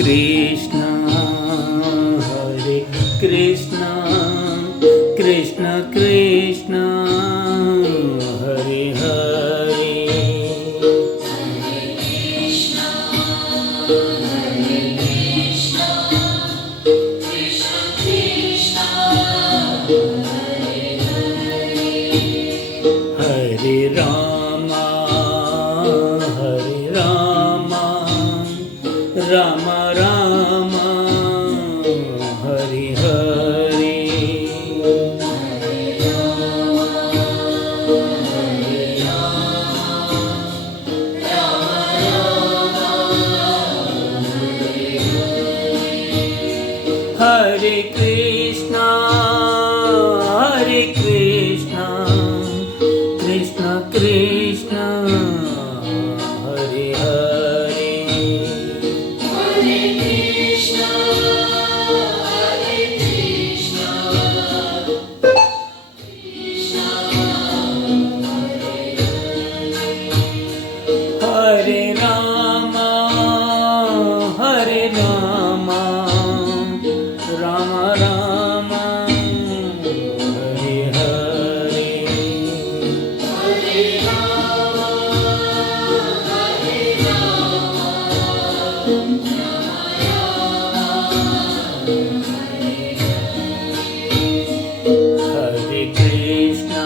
Krishna Krishna Krishna Hare Hare Hare Rama Ram Ram Hare Hare Hare Krishna Krishna Krishna Hare Hare Hare Ram Ram Ram Hare Hare Hare Krishna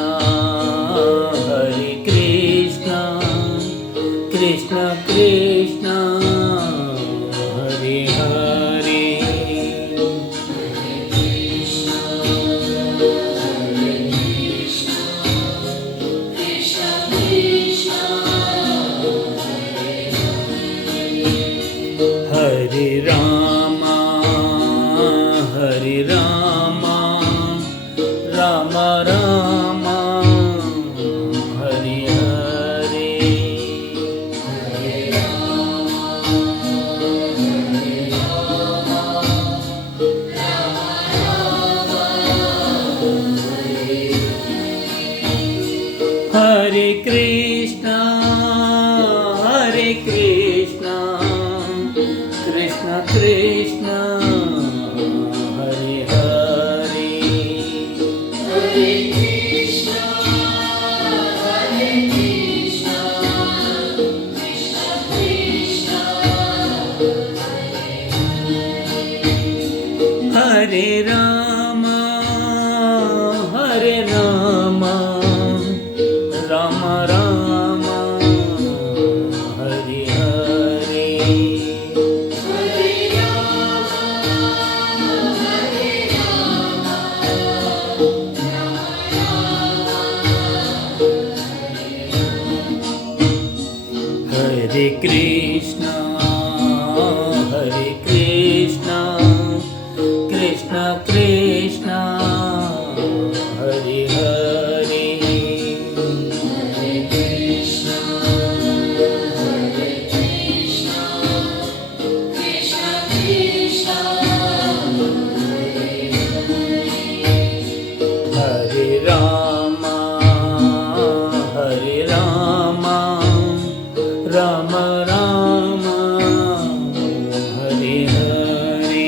Krishna Krishna Hare Hare Hare Ram Ram Ram Hare Hare Hare Krishna Krishna Krishna Hare Hare Hare Ram Ram Ram Hare Hare Hare Krishna Krishna Krishna Hare Hare Hare Ram Ram Ram Hare Hare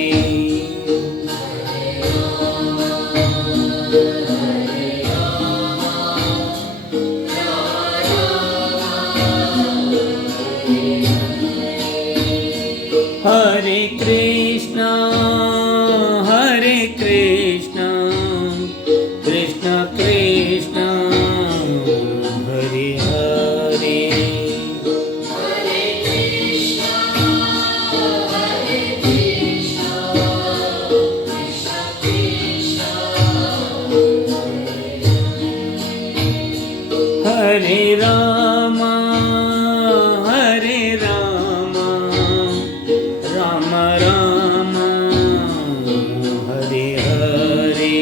Hare Krishna Krishna Krishna Hare Hare Hare Ram Ram Ram Hare Hare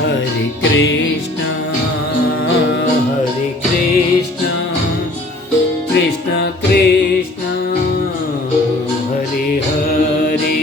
Hare Krishna Krishna Krishna Hare Hare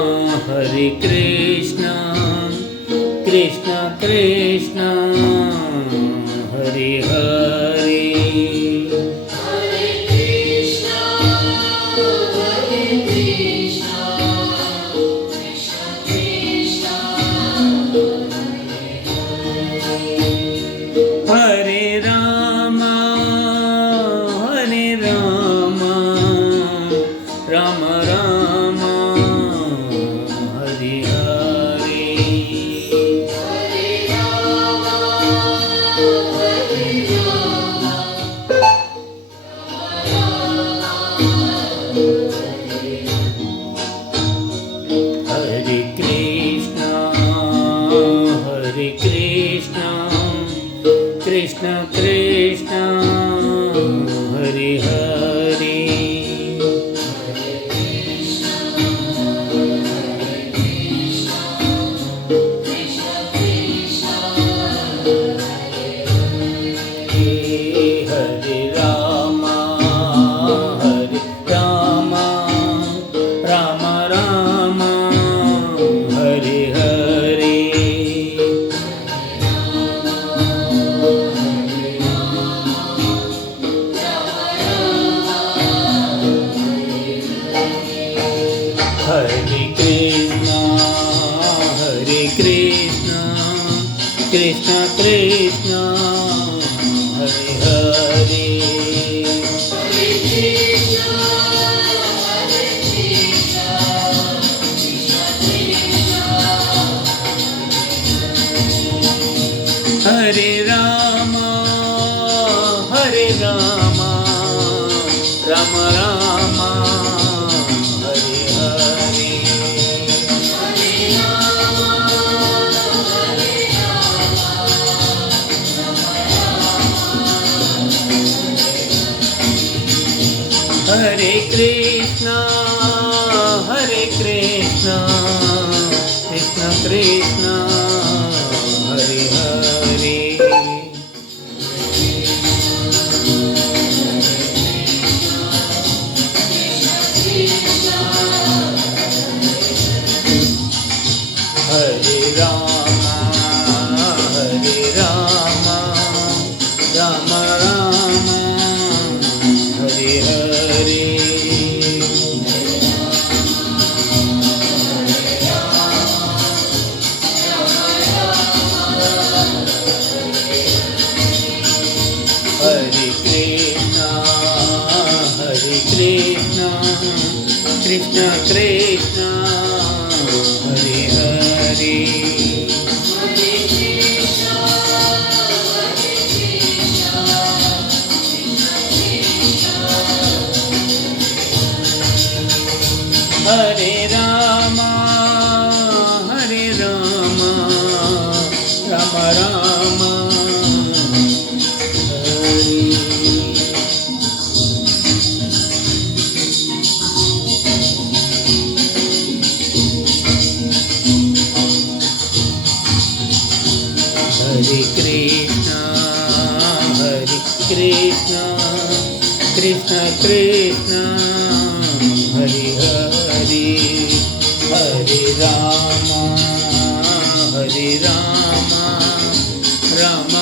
Hare Krishna, Krishna Krishna, Hare Hare. Hare Rama, Hare Rama, Rama Rama, Hare Hare. Hare Krishna, Hare Krishna, Krishna Krishna, Hare Hare. Hare Rama, Hare Rama, Rama Rama, Hare Hare. Hare Krishna, Hare Krishna, Krishna Krishna, Hare Hare. Hare Rama, Hare Rama, Rama Rama, Hare Hare. Hare Krishna, Hare Krishna, Krishna Krishna, Hare Hare. Hare Rama, Hare Rama, Rama Rama, Hare Hare. Hare Krishna, Hare Krishna, Krishna Krishna, Hare Hare. Hare Rama, Hare Rama, Rama Rama, Hare. Hare Krishna, Hare Krishna, Krishna Krishna, Hare Hare. Hare Rama, Hare Rama, Rama